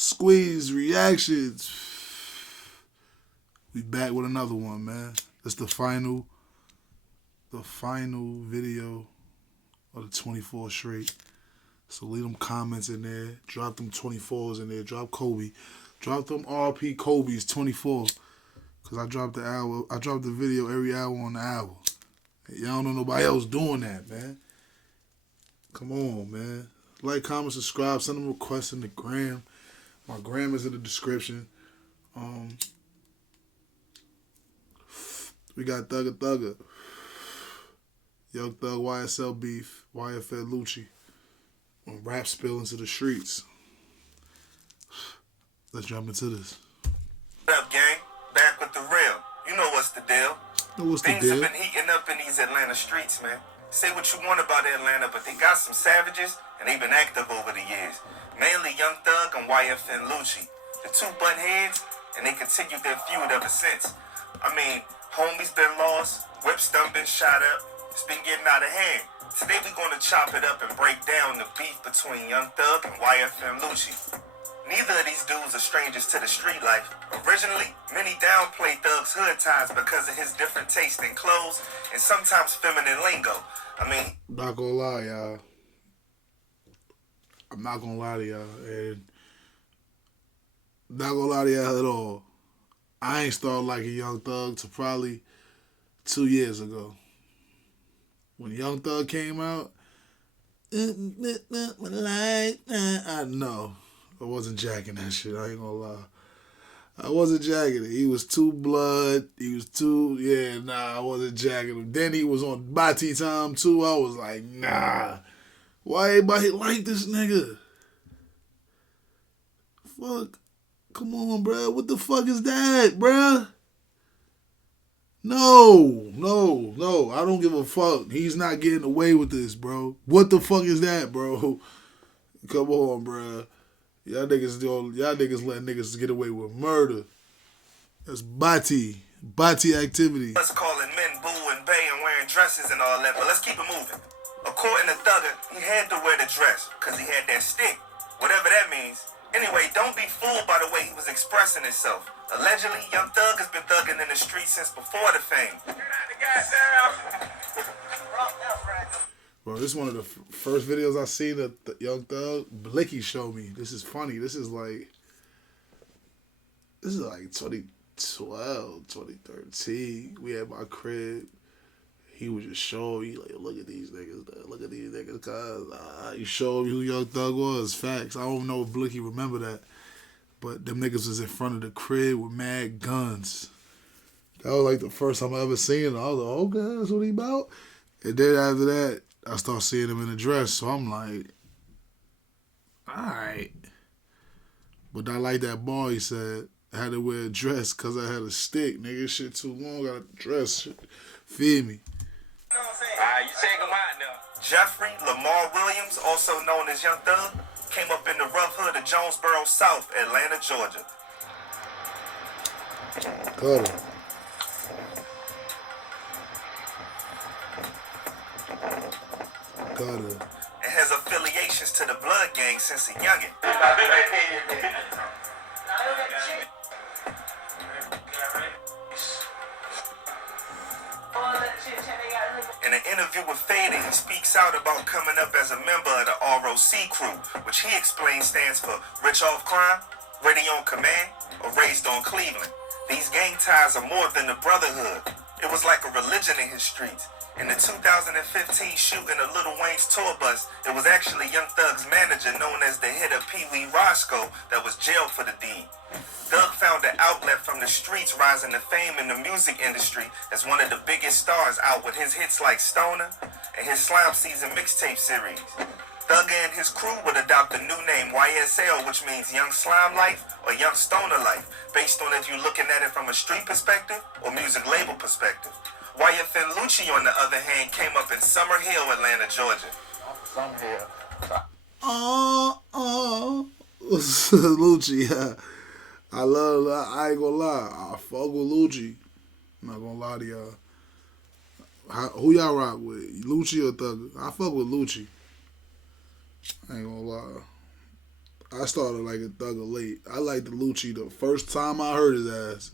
Squeeze reactions. We back with another one, man. That's the final video of the 24 straight. So leave them comments in there. Drop them 24s in there. Drop Kobe. Drop them RP Kobe's 24. Cause I dropped the video every hour on the hour. Y'all don't know nobody else doing that, man. Come on, man. Like, comment, subscribe. Send them requests in the gram. My gram is in the description. We got Thugger. Young Thug YSL beef. YFN Lucci. When rap spill into the streets. Let's jump into this. What up, gang? Back with the real. You know what's the deal. Things have been heating up in these Atlanta streets, man. Say what you want about Atlanta, but they got some savages, and they've been active over the years. Mainly Young Thug and YFN Lucci. The two butt heads, and they continued their feud ever since. I mean, homies been lost, whips done been shot up. It's been getting out of hand. Today we're going to chop it up and break down the beef between Young Thug and YFN Lucci. Neither of these dudes are strangers to the street life. Originally, many downplay Thug's hood ties because of his different taste in clothes and sometimes feminine lingo. I mean, not gonna lie, y'all. I'm not gonna lie to y'all, and not gonna lie to y'all at all. I ain't started liking Young Thug till probably 2 years ago. When Young Thug came out, I know. I wasn't jacking that shit. I ain't gonna lie. I wasn't jacking it. He was too blood. I wasn't jacking him. Then he was on Bati Time too. I was like, nah. Why everybody like this nigga? Fuck. Come on, bro. What the fuck is that, bro? No. I don't give a fuck. He's not getting away with this, bro. What the fuck is that, bro? Come on, bro. Y'all niggas let niggas get away with murder. That's Bati activity. Us calling men boo and bay and wearing dresses and all that, but let's keep it moving. According to Thugger, he had to wear the dress because he had that stick, whatever that means. Anyway, don't be fooled by the way he was expressing himself. Allegedly, Young Thug has been thugging in the streets since before the fame. You're not the goddamn. Bro, this is one of the first videos I seen of Young Thug. Blicky showed me. This is funny. This is like 2012, 2013. We had my crib. He was just showing me, like, look at these niggas. Look at these niggas. Cause he showed me who Young Thug was. Facts. I don't know if Blicky remember that. But them niggas was in front of the crib with mad guns. That was like the first time I ever seen it. I was like, okay, that's what he about. And then after that, I start seeing him in a dress, so I'm like, alright. But I like that bar he said. I had to wear a dress because I had a stick. Nigga, shit too long, got a dress. Feed me. You take him out now. Jeffrey Lamar Williams, also known as Young Thug, came up in the rough hood of Jonesboro South, Atlanta, Georgia. Got him. And has affiliations to the blood gang since a youngin'. In an interview with Fada, he speaks out about coming up as a member of the ROC crew, which he explains stands for Rich Off Crime, Ready on Command, or Raised on Cleveland. These gang ties are more than a brotherhood. It was like a religion in his streets. In the 2015 shooting of Lil Wayne's tour bus, it was actually Young Thug's manager, known as the hitter Pee Wee Roscoe, that was jailed for the deed. Thug found an outlet from the streets, rising to fame in the music industry as one of the biggest stars, out with his hits like Stoner and his Slime Season mixtape series. Thug and his crew would adopt the new name YSL, which means Young Slime Life or Young Stoner Life, based on if you're looking at it from a street perspective or music label perspective. YFN Lucci, on the other hand, came up in Summer Hill, Atlanta, Georgia. Summer Hill. Lucci, I ain't gonna lie. I fuck with Lucci. I'm not gonna lie to y'all. Who y'all rock with? Lucci or Thugger? I fuck with Lucci. I ain't gonna lie. I started like a thugger late. I liked the Lucci the first time I heard his ass.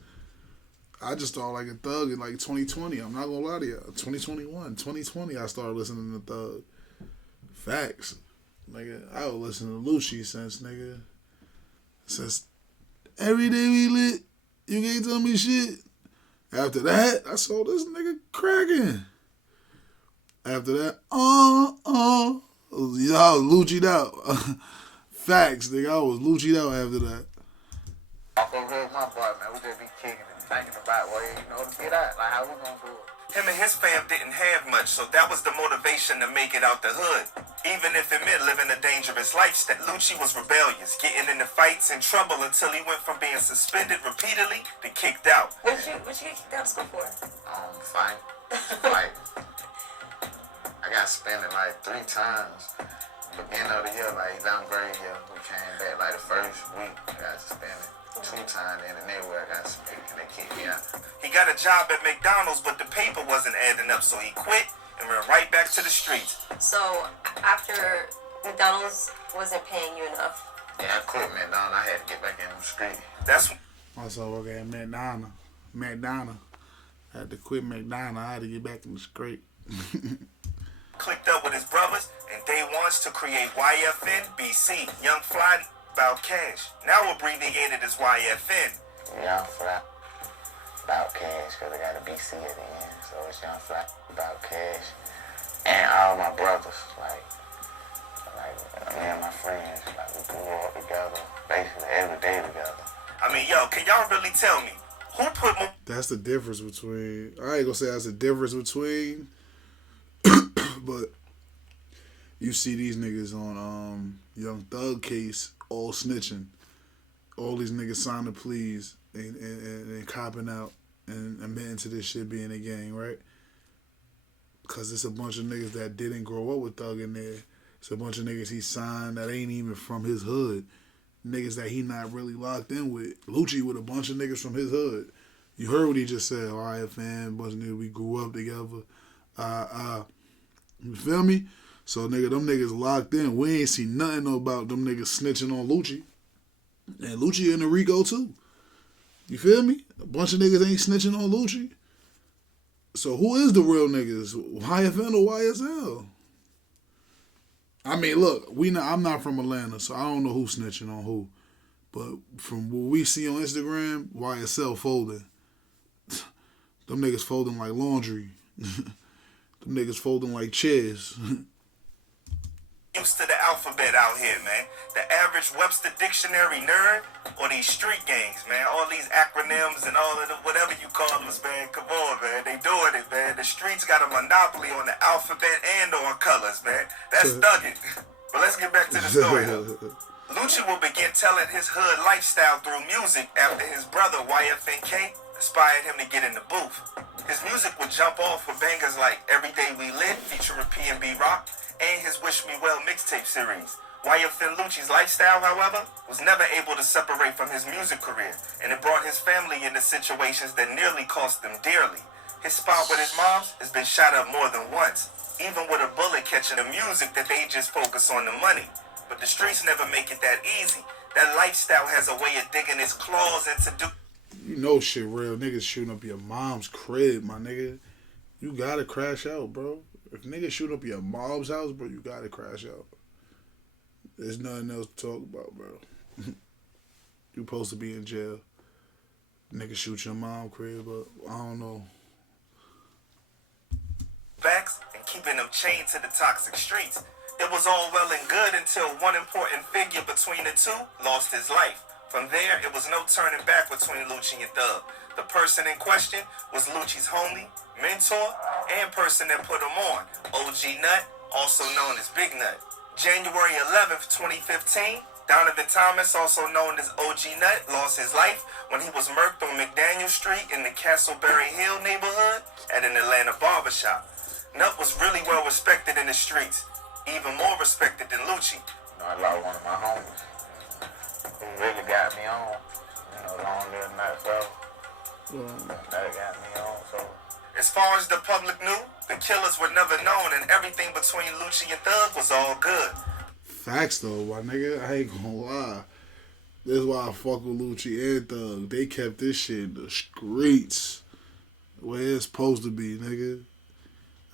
I just started like a thug in like 2020. I'm not gonna lie to you. 2021, 2020, I started listening to Thug. Facts. Nigga, I was listening to Lucci since every day we lit. You can't tell me shit. After that, I saw this nigga cracking. After that, y'all was Lucci'd out. Facts, nigga. I was Lucci'd out after that. I go with my boy, man. We just be kicking and thinking about ways, to get out. Like, how we gonna do it? Him and his fam didn't have much, so that was the motivation to make it out the hood. Even if it meant living a dangerous lifestyle, Lucci was rebellious, getting into fights and trouble until he went from being suspended repeatedly to kicked out. What you get kicked out of school for? Fight. Like, I got suspended like 3 times. Beginning of the year, like 11th grade year, we came back like the first week, I got suspended. 2 times in the neighborhood, I got suspended and they kicked me out. He got a job at McDonald's, but the paper wasn't adding up, so he quit and went right back to the streets. So after McDonald's wasn't paying you enough? Yeah, I quit McDonald's. I had to get back in the street. That's I started working at McDonald's. I had to quit McDonald's. I had to get back in the street. clicked up with his brothers, and they wants to create YFN BC, Young Fly About Cash, now abbreviated as YFN. Young Fly About Cash, because I got a BC at the end, so it's Young Fly About Cash. And all my brothers, like me and my friends, like we grew up together, basically every day together. I mean, yo, can y'all really tell me, who put more? That's the difference between, I ain't gonna say that's the difference between, but you see these niggas on Young Thug case all snitching. All these niggas signed the pleas and copping out and admitting to this shit being a gang, right? Because it's a bunch of niggas that didn't grow up with Thug in there. It's a bunch of niggas he signed that ain't even from his hood. Niggas that he not really locked in with. Lucci with a bunch of niggas from his hood. You heard what he just said. YFN, bunch of niggas, we grew up together. You feel me? So, nigga, them niggas locked in. We ain't see nothing about them niggas snitching on Lucci. And Lucci in the Rico, too. You feel me? A bunch of niggas ain't snitching on Lucci. So, who is the real niggas? YFN or YSL? I mean, look, I'm not from Atlanta, so I don't know who's snitching on who. But from what we see on Instagram, YSL folding. Them niggas folding like laundry. Them niggas folding like chairs. Used to the alphabet out here, man. The average Webster Dictionary nerd or these street gangs, man. All these acronyms and all of the whatever you call them, man. Come on, man. They doing it, man. The streets got a monopoly on the alphabet and on colors, man. That's thugging. But let's get back to the story, though. Lucci will begin telling his hood lifestyle through music after his brother, YFN inspired him to get in the booth. His music would jump off with bangers like Every Day We Live, featuring P&B Rock, and his Wish Me Well mixtape series. YFN Lucci's lifestyle, however, was never able to separate from his music career, and it brought his family into situations that nearly cost them dearly. His spot with his moms has been shot up more than once, even with a bullet catching the music that they just focus on the money. But the streets never make it that easy. That lifestyle has a way of digging its claws into You know shit real. Niggas shooting up your mom's crib, my nigga. You gotta crash out, bro. If niggas shoot up your mom's house, bro, you gotta crash out. There's nothing else to talk about, bro. You supposed to be in jail. Niggas shoot your mom crib up. I don't know. backs and keeping them chained to the toxic streets. It was all well and good until one important figure between the two lost his life. From there, it was no turning back between Lucci and Thug. The person in question was Lucci's homie, mentor, and person that put him on, OG Nut, also known as Big Nut. January 11th, 2015, Donovan Thomas, also known as OG Nut, lost his life when he was murked on McDaniel Street in the Castleberry Hill neighborhood at an Atlanta barbershop. Nut was really well respected in the streets, even more respected than Lucci. I lost one of my homies who really got me on. Long live Nut, so that got me on, so. As far as the public knew, the killers were never known and everything between Lucci and Thug was all good. Facts though, my nigga. I ain't gonna lie. This is why I fuck with Lucci and Thug. They kept this shit in the streets. Where it's supposed to be, nigga.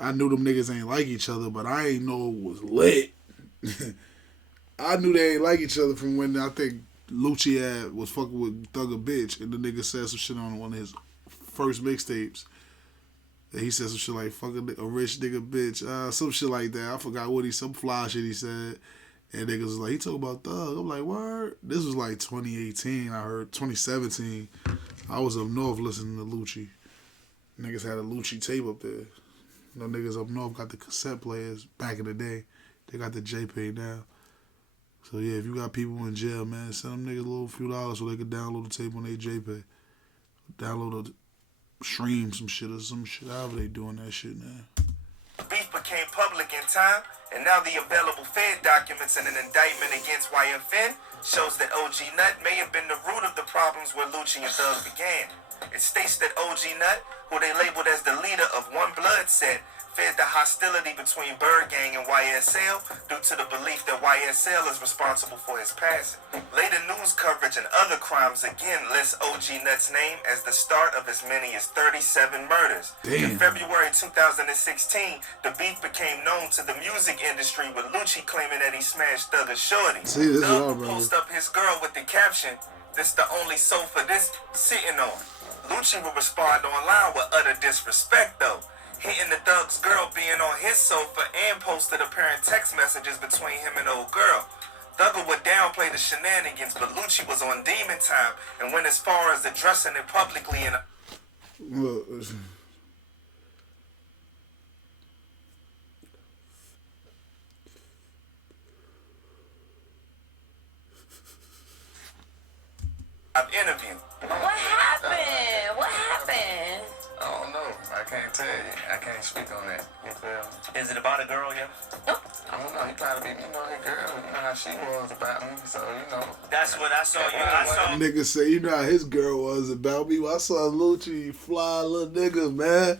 I knew them niggas ain't like each other, but I ain't know it was lit. I knew they ain't like each other from when I think Lucci was fucking with Thug a bitch, and the nigga said some shit on one of his first mixtapes. And he said some shit like fuck a rich nigga bitch, some shit like that. I forgot what some fly shit he said. And niggas was like, he talk about Thug. I'm like, word? This was like 2018, I heard. 2017. I was up north listening to Lucci. Niggas had a Lucci tape up there. You know, niggas up north got the cassette players back in the day. They got the JPay now. So yeah, if you got people in jail, man, send them niggas a little few dollars so they can download the tape on their JPay. Download a stream some shit or some shit. However they doing that shit now. The beef became public in time, and now the available Fed documents and an indictment against YFN shows that OG Nut may have been the root of the problems where Lucci and Thug began. It states that OG Nut, who they labeled as the leader of One Blood Set, fed the hostility between Bird Gang and YSL due to the belief that YSL is responsible for his passing. Later news coverage and other crimes again lists OG Nut's name as the start of as many as 37 murders. Damn. In February 2016, the beef became known to the music industry, with Lucci claiming that he smashed Thugger's shorty. See, this is all, Thug bro. post up his girl with the caption, "This the only sofa this sitting on." Lucci would respond online with utter disrespect though, hitting the Thug's girl being on his sofa, and posted apparent text messages between him and old girl. Thugger would downplay the shenanigans, but Lucci was on demon time and went as far as addressing it publicly in a... Look. interview. What happened? What happened? I don't know. I can't tell you. I can't speak on that. You feel me? Is it about a girl, yeah? I don't know. He probably be, his girl. You know how she was about me. So, That's what I saw. I saw. Nigga say, you know how his girl was about me. I saw Lucci fly little nigga, man.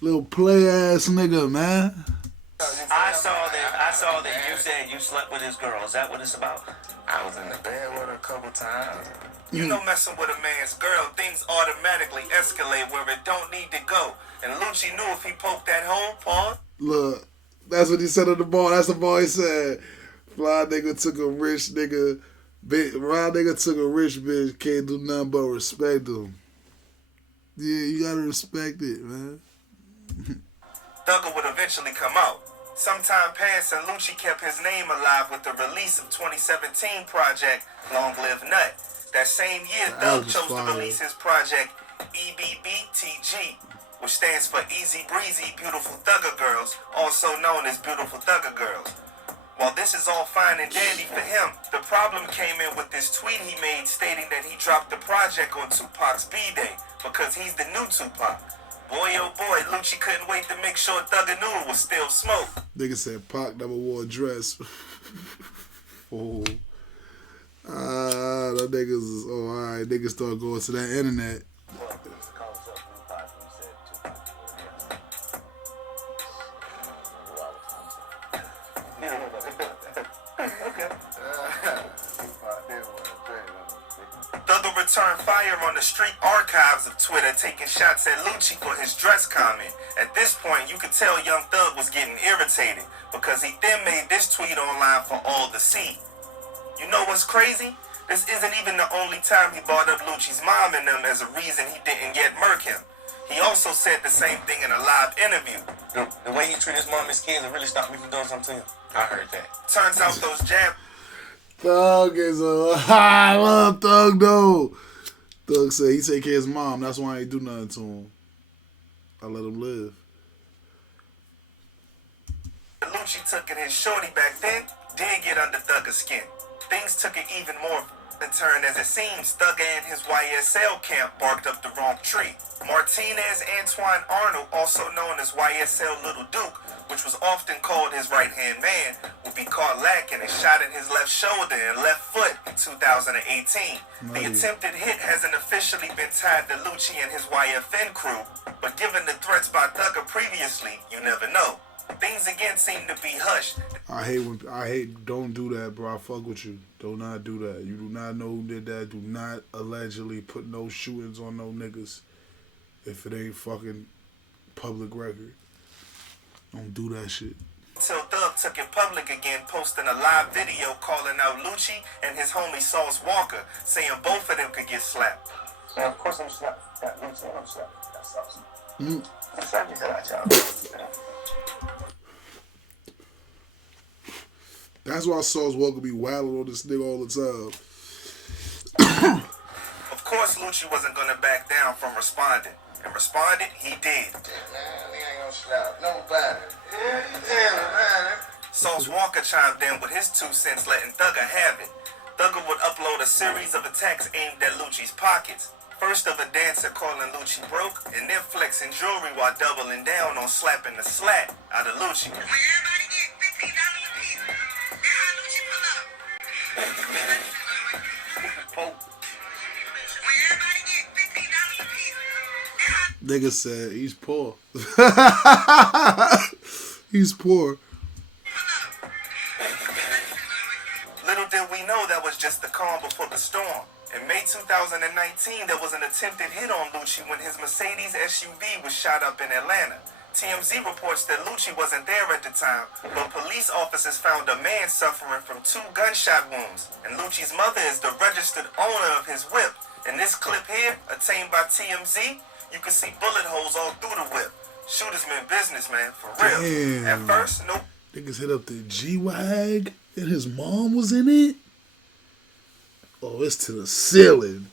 Little play ass nigga, man. I saw that you said you slept with his girl. Is that what it's about? I was in the bed with her a couple times. You know, messing with a man's girl, things automatically escalate where it don't need to go. And Lucci knew if he poked that hole, Paul. Look, that's what he said on the ball. That's the ball he said. Fly nigga took a rich nigga. Raw nigga took a rich bitch. Can't do nothing but respect him. Yeah, you gotta respect it, man. Thugger would eventually come out. Sometime passed and Lucci kept his name alive with the release of 2017 project Long Live Nut. That same year, Thug chose to release his project EBBTG, which stands for Easy Breezy Beautiful Thugger Girls, also known as Beautiful Thugger Girls. While this is all fine and dandy for him, the problem came in with this tweet he made stating that he dropped the project on Tupac's B-Day because he's the new Tupac. Boy, oh boy, Lucci couldn't wait to make sure Thugger knew it was still smoke. Nigga said Pac never wore a dress. Oh. The niggas is, alright. Niggas start going to that internet. Thugger returned fire on the street archives of Twitter, taking shots at Lucci for his dress comment. At this point, you could tell Young Thug was getting irritated because he then made this tweet online for all to see. You know what's crazy? This isn't even the only time he brought up Lucci's mom and them as a reason he didn't yet murk him. He also said the same thing in a live interview. The way he treated his mom and his kids, it really stopped me from doing something to him. I heard that. Turns out those jab... Thug is I love Thug though. Thug said he take care of his mom. That's why I ain't do nothing to him. I let him live. Lucci took in his shorty back then did get under Thugger's skin. Things took an even more turn as it seems Thugger and his YSL camp barked up the wrong tree. Martinez Antoine Arnold, also known as YSL Little Duke, which was often called his right-hand man, would be caught lacking and shot in his left shoulder and left foot in 2018. The attempted hit hasn't officially been tied to Lucci and his YFN crew, but given the threats by Thugger previously, you never know. Things again seem to be hushed. Don't do that, bro. I fuck with you. Do not do that. You do not know who did that. Do not allegedly put no shootings on no niggas if it ain't fucking public record. Don't do that shit. Until Thug took it public again, posting a live video calling out Lucci and his homie Sauce Walker, saying both of them could get slapped. Now, of course I'm slapped. That Lucci, I'm slapped. That Sauce. Mm. Slap me to that, y'all. That's why Sauce Walker be wilding on this nigga all the time. Of course, Lucci wasn't gonna back down from responding, and responded he did. Man, we ain't gonna slap nobody. Man. Sauce Walker chimed in with his 2 cents, letting Thugger have it. Thugger would upload a series of attacks aimed at Lucci's pockets. First of a dancer calling Lucci broke, and then flexing jewelry while doubling down on slapping the slat out of Lucci. When everybody get $15 a piece, that's how Lucci pull up. When everybody get $15 a piece, that's how Nigga said he's poor. He's poor. Little did we know that was just the calm before the storm. In May 2019, there was an attempted hit on Lucci when his Mercedes SUV was shot up in Atlanta. TMZ reports that Lucci wasn't there at the time, but police officers found a man suffering from 2 gunshot wounds, and Lucci's mother is the registered owner of his whip. In this clip here, obtained by TMZ, you can see bullet holes all through the whip. Shooters meant business, man, for real. Damn. At first, no. Niggas hit up the G-Wag and his mom was in it. Oh, it's to the ceiling.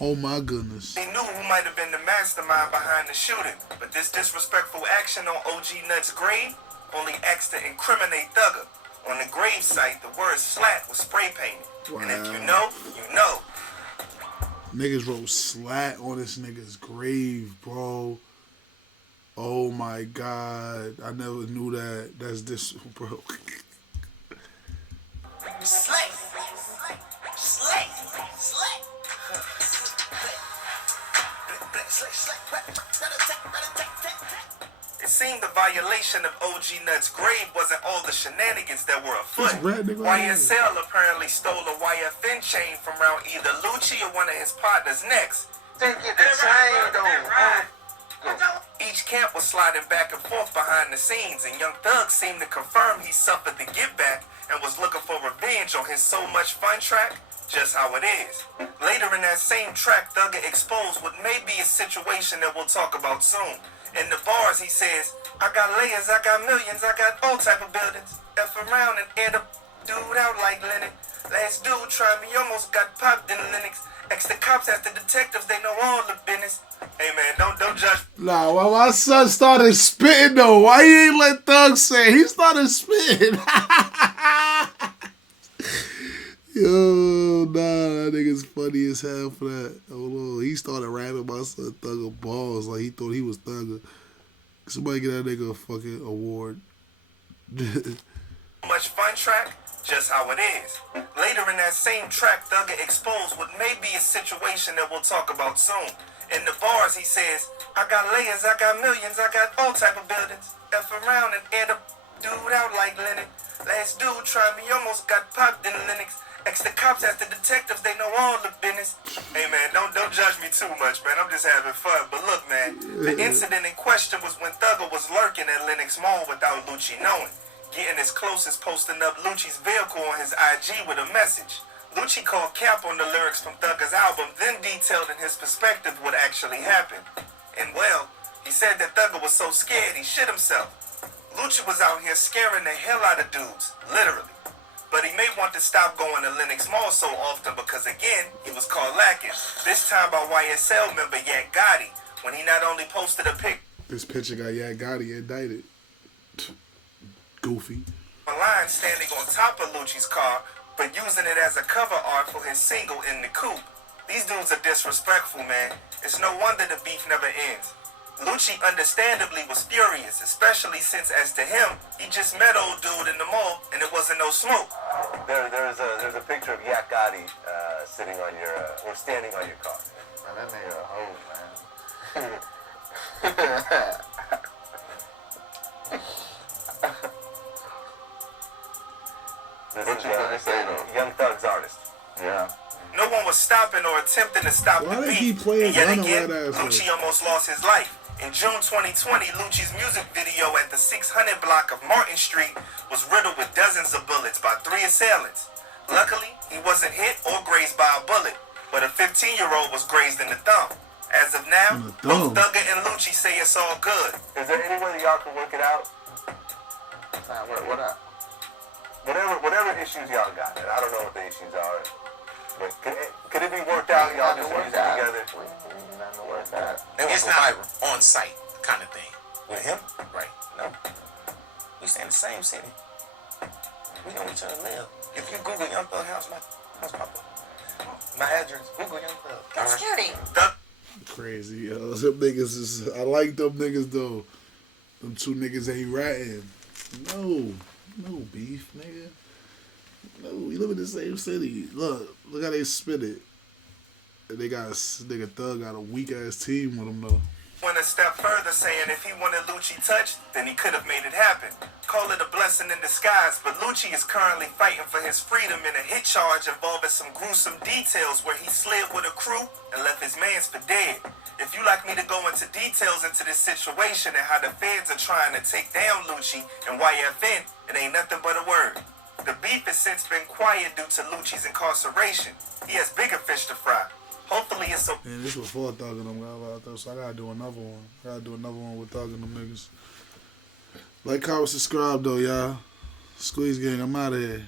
Oh my goodness. They knew who might have been the mastermind behind the shooting, but this disrespectful action on OG Nut's grave only acts to incriminate Thugger. On the grave site, the word slat was spray painted. And if you know, you know. Niggas wrote slat on this nigga's grave, bro. Oh my God. I never knew that. That's this, bro. slay, slay, slay. It seemed the violation of OG Nut's grave wasn't all the shenanigans that were afoot. This red nigga right YSL apparently stole a YFN chain from around either Lucci or one of his partners' necks. They get the chain though. Each camp was sliding back and forth behind the scenes, and Young Thug seemed to confirm he suffered the give back and was looking for revenge on his So Much Fun track, Just How It Is. Later in that same track, Thugger exposed what may be a situation that we'll talk about soon. In the bars, he says, I got layers, I got millions, I got all type of buildings. F around and end up dude out like Lennon. Last dude tried me, almost got popped in Linux. Ex the cops, as the detectives, they know all the business. Hey man, don't judge. Nah, when my son started spitting though, why you ain't let Thug say? He started spitting. Yo, nah, that nigga's funny as hell for that. Hold on, he started rapping my son Thugger balls like he thought he was Thugger. Somebody get that nigga a fucking award. Much Fun track, Just How It Is. Later in that same track, Thugger exposed what may be a situation that we'll talk about soon. In the bars, he says, I got layers, I got millions, I got all type of buildings. F around and end up dude out like Lennon. Last dude tried me, almost got popped in Linux. Ex the cops, as the detectives, they know all the business. Hey man, don't judge me too much, man. I'm just having fun. But look, man, the incident in question was when Thugger was lurking at Lenox Mall without Lucci knowing. Getting as close as posting up Lucci's vehicle on his IG with a message. Lucci called cap on the lyrics from Thugger's album, then detailed in his perspective what actually happened. And well, he said that Thugger was so scared he shit himself. Lucci was out here scaring the hell out of dudes, literally. But he may want to stop going to Lenox Mall so often because again, he was caught lacking. This time by YSL member Yak Gotti, when he not only posted a pic. This picture got Yak Gotti indicted. Goofy. Line standing on top of Lucci's car, but using it as a cover art for his single In the Coupe. These dudes are disrespectful, man. It's no wonder the beef never ends. Lucci understandably was furious, especially since, as to him, he just met old dude in the mall and it wasn't no smoke. There's a picture of Yak Gotti sitting on your or standing on your car. Man, that nigga a hoe, man. This What is you gonna say though? Young Thug's artist. Yeah. No one was stopping or attempting to stop Why the they beef. keep playing And yet Gunna again, right after? Lucci almost lost his life. In June 2020, Lucci's music video at the 600 block of Martin Street was riddled with dozens of bullets by 3 assailants. Luckily, he wasn't hit or grazed by a bullet, but a 15-year-old was grazed in the thumb. As of now, In the thumb? both Thugger and Lucci say it's all good. Is there any way y'all can work it out? Nah, what up? Whatever issues y'all got, and I don't know what the issues are, but could it be worked out? Y'all just music together. Nothing to work out. It's not on site kind of thing. With him? Right. No. We stay in the same city. We know each other live. If you Google Young Thug house, my house pop up. My address, Google Young Thug. That's security. Crazy, yo. Them niggas is. I like them niggas though. Them two niggas ain't ratting. No beef, nigga. No, we live in the same city. Look how they spit it. And they got nigga Thug got a weak ass team with him though. Went a step further, saying if he wanted Lucci touched, then he could have made it happen. Call it a blessing in disguise, but Lucci is currently fighting for his freedom in a hit charge involving some gruesome details where he slid with a crew and left his mans for dead. If you like me to go into details into this situation and how the feds are trying to take down Lucci and YFN, it ain't nothing but a word. The beef has since been quiet due to Lucci's incarceration. He has bigger fish to fry. Hopefully it's a... Man, this before Thug and them got out there, so I gotta do another one. With Thug and them niggas. Like, comment, subscribe though, y'all. Squeeze Gang, I'm out of here.